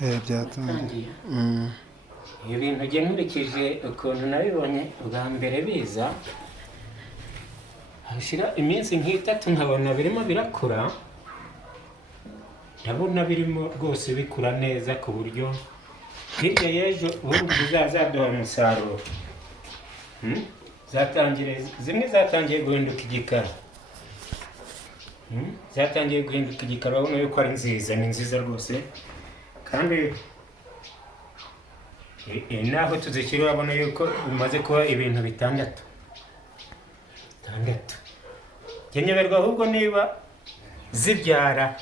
byatangiye. ibintu njye nkurikije ukuntu nabibonye bwa mbere biza hashira iminsi nk'itatu nkabona birimo birakura, ndabona birimo rwose bikura neza ku buryo hirya y'ejo ubundi bizazaduha umusaruro. Zimwe zatangiye guhinduka igikara, zatangiye guhinduka igikara, urabona yuko ari nziza, ni nziza rwose. Kandi naho tuzishyira urabona yuko bimaze kuba ibintu bitandatu. Nyoberwa ahubwo niba zibyara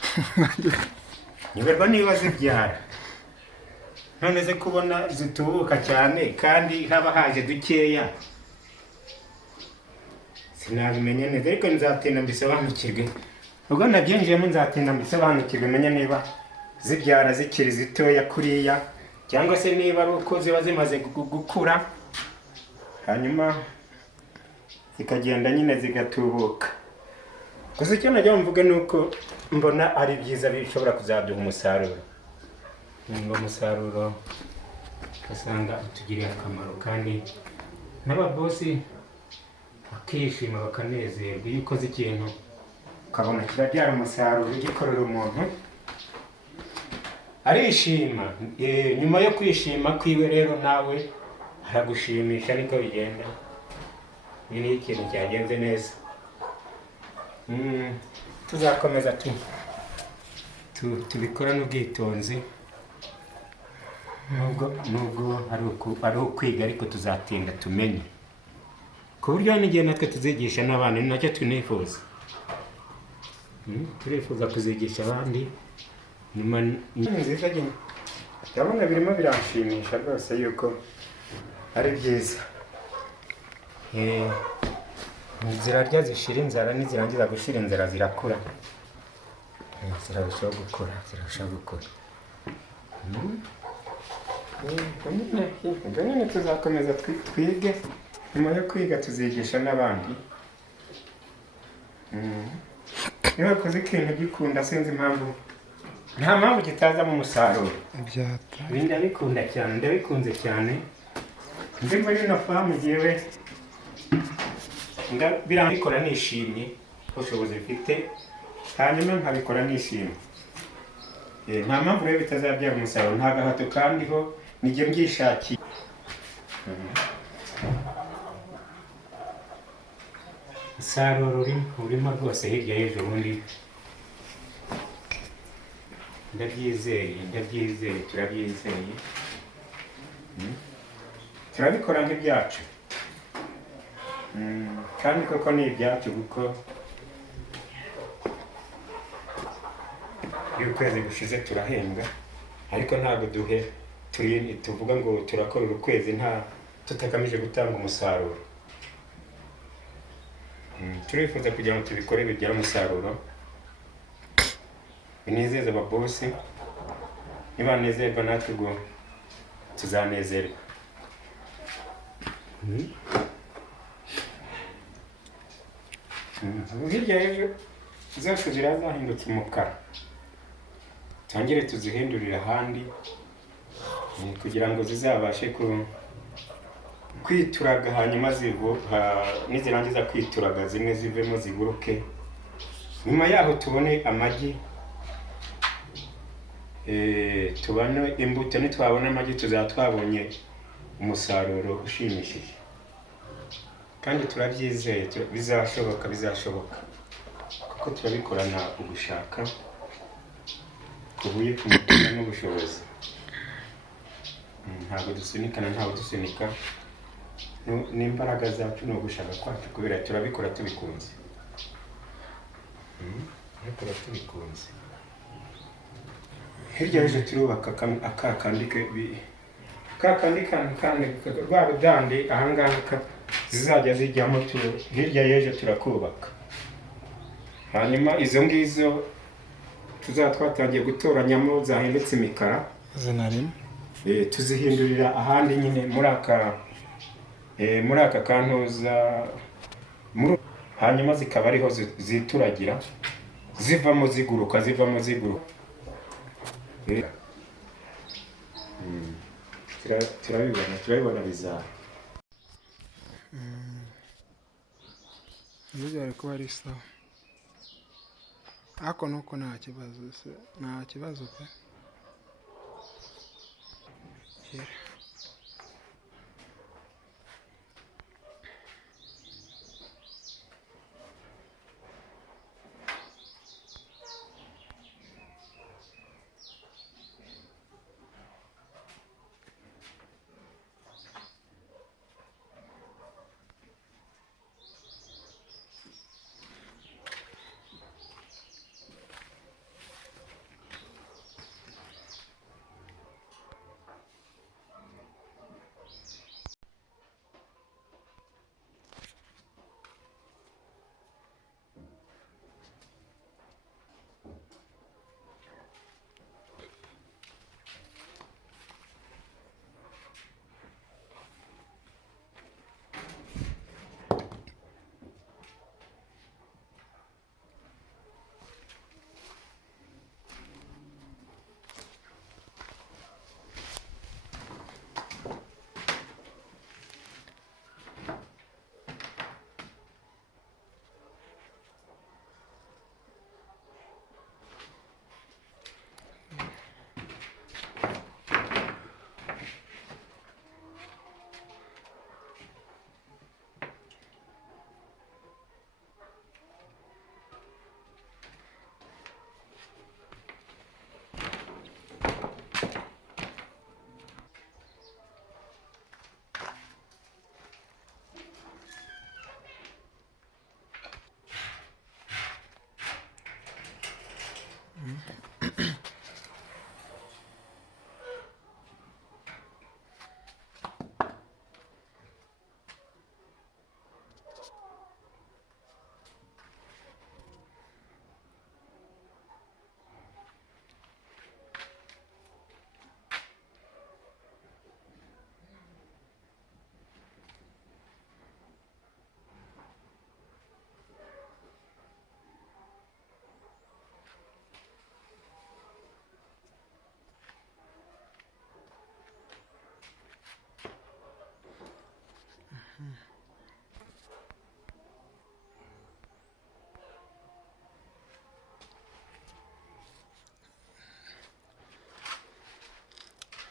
none ze kubona zitubuka cyane kandi haba haje dukeya, sinabimenya neza, ariko nzatinda mbisobanukirwe. Ubwo nabyinjiyemo nzatinda mbisobanukirwe, menye niba zibyara zikiri zitoya kuriya cyangwa se niba ari uko ziba zimaze gukura hanyuma zikagenda nyine zigatubuka. Gusa icyo najya mvuga ni uko mbona ari byiza, bishobora kuzaduha umusaruro. Ngo umusaruro ugasanga utugiriye akamaro, kandi n'ababosi bakishima bakanezerwa iyo ukoze ikintu ukabona kirabyara umusaruro, ugikorera umuntu arishima. Nyuma yo kwishima kwiwe rero nawe aragushimisha, niko bigenda. Ni ikintu cyagenze neza. Tuzakomeza tubikora n'ubwitonzi, nubwo ari ukwiga, ariko tuzatinda tumenye, ku buryo n'igihe natwe tuzigisha n'abandi. Ni nacyo tunifuza, turifuza kuzigisha abandi. Nyuma nziza ndabona birimo biranshimisha rwose yuko ari byiza. Zirarya zishira inzara, nizirangiza gushira inzara zirakura, zirarushaho gukura. Ubwo nyine tuzakomeza twige, nyuma yo kwiga tuzigisha n'abandi. Iyo wakoze ikintu gikunda, sinzi impamvu, nta mpamvu kitazamo umusaruro. Ndabikunda cyane, ndabikunze cyane. Ndi muri ino famu jyewe birabikora nishimye, ubushobozi bifite, hanyuma nkabikora nishimye. Nta mpamvu rero bitazabyara umusaruro, nta gahato kandiho, nijye mbyishakiye. Umusaruro urimo rwose hirya y'ejo bundi, ndabyizeye, turabyizeye. Turabikora nk'ibyacu, kandi koko ni ibyacu, kuko iyo ukwezi gushize turahembwa, ariko ntabwo tuvuga ngo turakorera ukwezi tutagamije gutanga umusaruro. Turifuza kugira ngo tubikore bibyara umusaruro, binezeza ababosi. Nibanezerwa natwe ubwo tuzanezerwa. Hirya y'ejo zose zirazahindutse umukara, tangire tuzihindurire ahandi kugira ngo zizabashe kwituraga, hanyuma nizirangiza kwituraga zimwe zivemo ziguruke. Nyuma yaho tubone amagi, tubone imbuto. Nitwabona amagi tuzaba twabonye umusaruro ushimishije, kandi turabyizeye bizashoboka, kuko turabikorana ugushaka kubuye ku mutima n'ubushobozi. Ntabwo dusunikana, ntawe dusunika, n'imbaraga zacu ni ugushaka kwacu, kubera turabikora tubikunze. Hirya y'ejo turubaka kandi rwa rudande ahangaha zizajya zijyamo, hirya y'ejo turakubaka. Hanyuma izo ngizo tuzaba twatangiye gutoranyamo zahindutse imikara, tuzihindurira ahandi nyine muri aka kantuza, hanyuma zikaba ariho zituragira, zivamo ziguruka. turabibona bizaba. Burya bari kuba ari sawa, ariko nuko nta kibazo pe.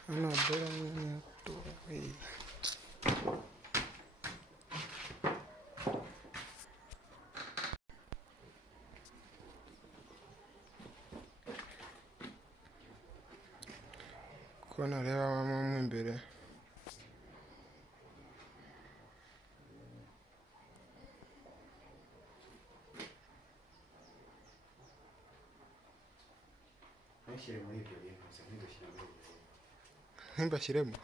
Hano dore n'umutuwe. Ko nareba mo imbere. Ntushyire muri ibyo bintu, ntidushyire muri ibyo bintu. Ntimbashyiremo.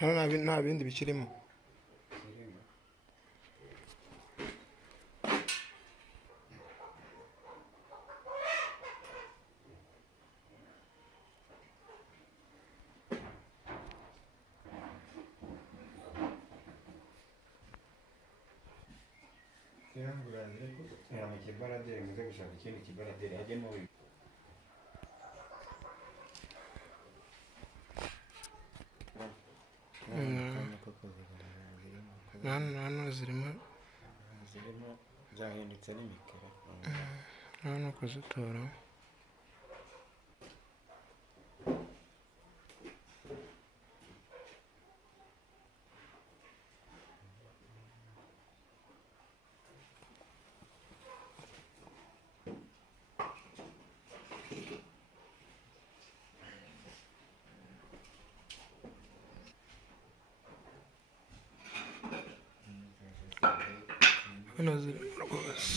Hano nta bindi bikirimo. Mu kibaraderi muze gushaka ikindi kibaraderi hajyemo hano zirimo zahindutse n'imikara. hano kuzitora. hano zirimo rwose.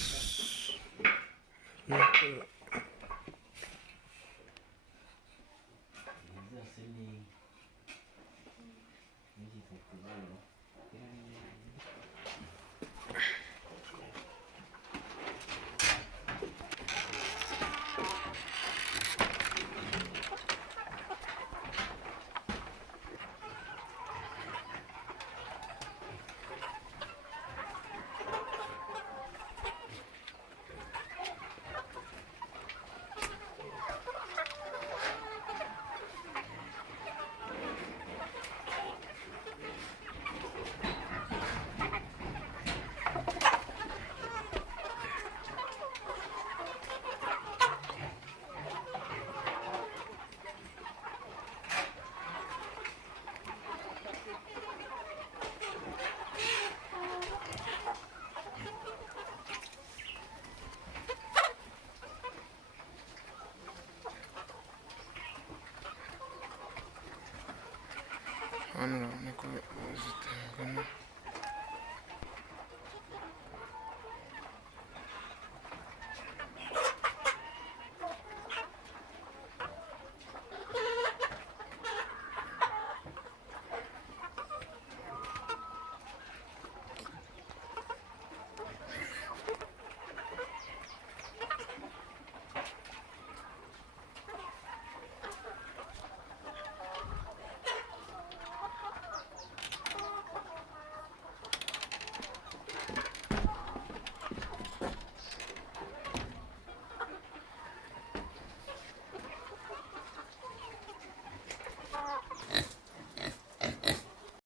Hano urabona ko zitangana.